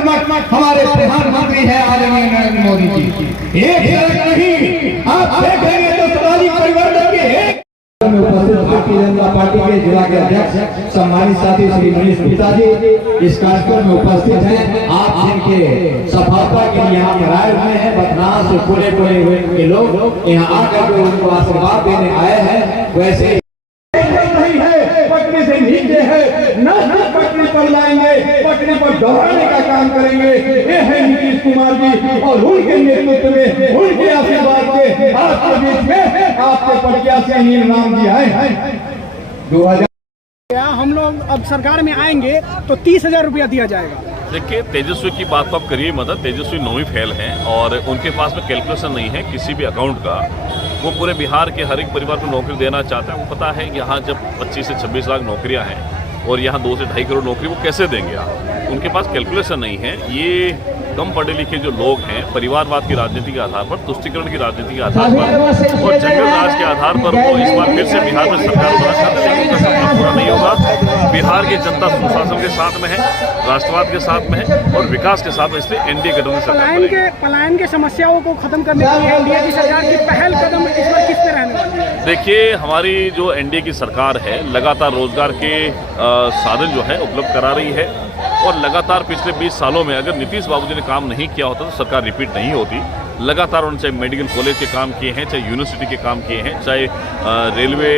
कर्मठ हमारे प्रधानमंत्री है आदरणीय नरेंद्र मोदी जी। एक सड़क नहीं, आप देखेंगे तो सामाजिक परिवर्तन की एक में उपस्थित भारतीय जनता पार्टी के जिला के अध्यक्ष सम्मानित साथी श्री मनीष गुप्ता जी इस कार्यक्रम में उपस्थित हैं। आप जिनके सफलता के लिए यहाँ पर आए हुए हैं, बदनाम से पूरे हुए के लोग यहाँ आकर के उनको आशीर्वाद देने आए हैं। वैसे नहीं है पटरी से नीचे है, न पटरी पर लाएंगे, पटरी पर दोहराने का काम करेंगे। ये है नीतीश कुमार जी और उनके नेतृत्व में, उनके आशीर्वाद के आपके बीच में आपके प्रत्याशी अनिल राम जी आए हैं। 2000 हम लोग अब सरकार में आएंगे तो 30,000 रुपया दिया जाएगा। देखिए, तेजस्वी की बात तो आप करिए मत। तेजस्वी 9वीं फेल हैं और उनके पास में कैलकुलेशन नहीं है किसी भी अकाउंट का। वो पूरे बिहार के हर एक परिवार को नौकरी देना चाहते हैं। वो पता है कि यहाँ जब 25 से 26 लाख नौकरियाँ हैं और यहाँ 2 से 2.5 करोड़ नौकरी वो कैसे देंगे आप? उनके पास कैलकुलेशन नहीं है। ये कम पढ़े लिखे जो लोग हैं, परिवारवाद की राजनीति के आधार पर, तुष्टिकरण की राजनीति के आधार पर और जंगल राज के आधार पर वो इस बार फिर से बिहार में सरकार बनाना चाहते हैं, लेकिन उनका सपना पूरा नहीं होगा। बिहार की जनता सुशासन के साथ में है, राष्ट्रवाद के साथ में है और विकास के साथ में, इसलिए एनडीए गठबंधन सरकार पलायन के समस्याओं को खत्म करने के लिए एनडीए की सरकार की पहल कदम इस बार किस पे रहने वाली है? देखिए, हमारी जो एनडीए की सरकार है लगातार रोजगार के साधन जो है उपलब्ध करा रही है और लगातार पिछले 20 सालों में अगर नीतीश बाबू जी ने काम नहीं किया होता तो सरकार रिपीट नहीं होती। लगातार उन्होंने चाहे मेडिकल कॉलेज के काम किए हैं, चाहे यूनिवर्सिटी के काम किए हैं, चाहे रेलवे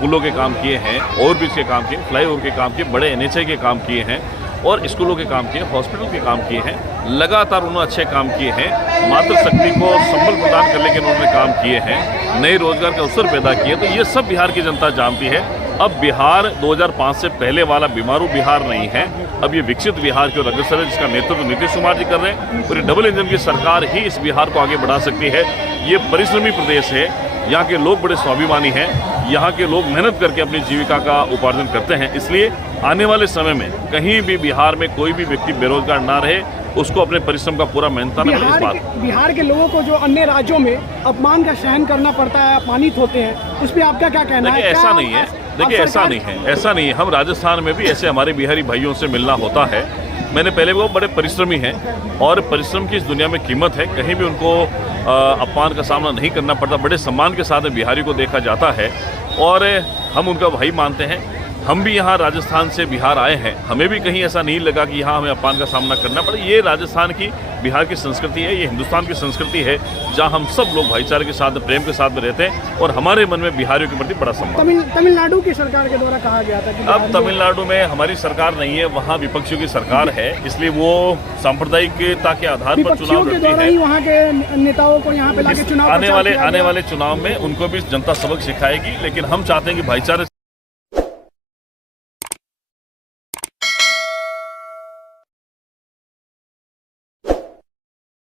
पुलों के काम किए हैं, ओवरब्रिज के काम किए, फ्लाईओवर के काम किए, बड़े एनएचआई के काम किए हैं और स्कूलों के काम किए, हॉस्पिटल के काम किए हैं। लगातार उन्होंने अच्छे काम किए हैं। मातृशक्ति को संबल प्रदान करने के उन्होंने काम किए हैं, नए रोजगार के अवसर पैदा किए। तो ये सब बिहार की जनता जानती है। अब बिहार 2005 से पहले वाला बीमारू बिहार नहीं है। अब ये विकसित बिहार की ओर अग्रसर है, जिसका नेतृत्व नीतीश कुमार जी कर रहे हैं और ये डबल इंजन की सरकार ही इस बिहार को आगे बढ़ा सकती है। ये परिश्रमी प्रदेश है, यहाँ के लोग बड़े स्वाभिमानी हैं, यहाँ के लोग मेहनत करके अपनी जीविका का उपार्जन करते हैं। इसलिए आने वाले समय में कहीं भी बिहार में कोई भी व्यक्ति बेरोजगार ना रहे, उसको अपने परिश्रम का पूरा मेहनताना मिले। इस बात बिहार के लोगों को जो अन्य राज्यों में अपमान का सहन करना पड़ता है, अपमानित होते हैं, उस पर आपका क्या कहना है? ऐसा नहीं है। देखिए, ऐसा नहीं है। हम राजस्थान में भी ऐसे हमारे बिहारी भाइयों से मिलना होता है। मैंने पहले वो बड़े परिश्रमी हैं और परिश्रम की इस दुनिया में कीमत है। कहीं भी उनको अपमान का सामना नहीं करना पड़ता। बड़े सम्मान के साथ बिहारी को देखा जाता है और हम उनका भाई मानते हैं। हम भी यहाँ राजस्थान से बिहार आए हैं, हमें भी कहीं ऐसा नहीं लगा कि यहाँ हमें अपमान का सामना करना पड़े। ये राजस्थान की, बिहार की संस्कृति है, ये हिंदुस्तान की संस्कृति है, जहाँ हम सब लोग भाईचारे के साथ, प्रेम के साथ में रहते हैं और हमारे मन में बिहारियों के प्रति बड़ा सम्मान। तमिलनाडु की सरकार के द्वारा कहा गया था कि अब तमिलनाडु में हमारी सरकार नहीं है, वहाँ विपक्षियों की सरकार है, इसलिए वो सांप्रदायिकता के आधार पर चुनाव लड़ती है। वहाँ के नेताओं को यहाँ पे लाके चुनाव आने वाले चुनाव में उनको भी जनता सबक सिखाएगी, लेकिन हम चाहते हैं कि भाईचारे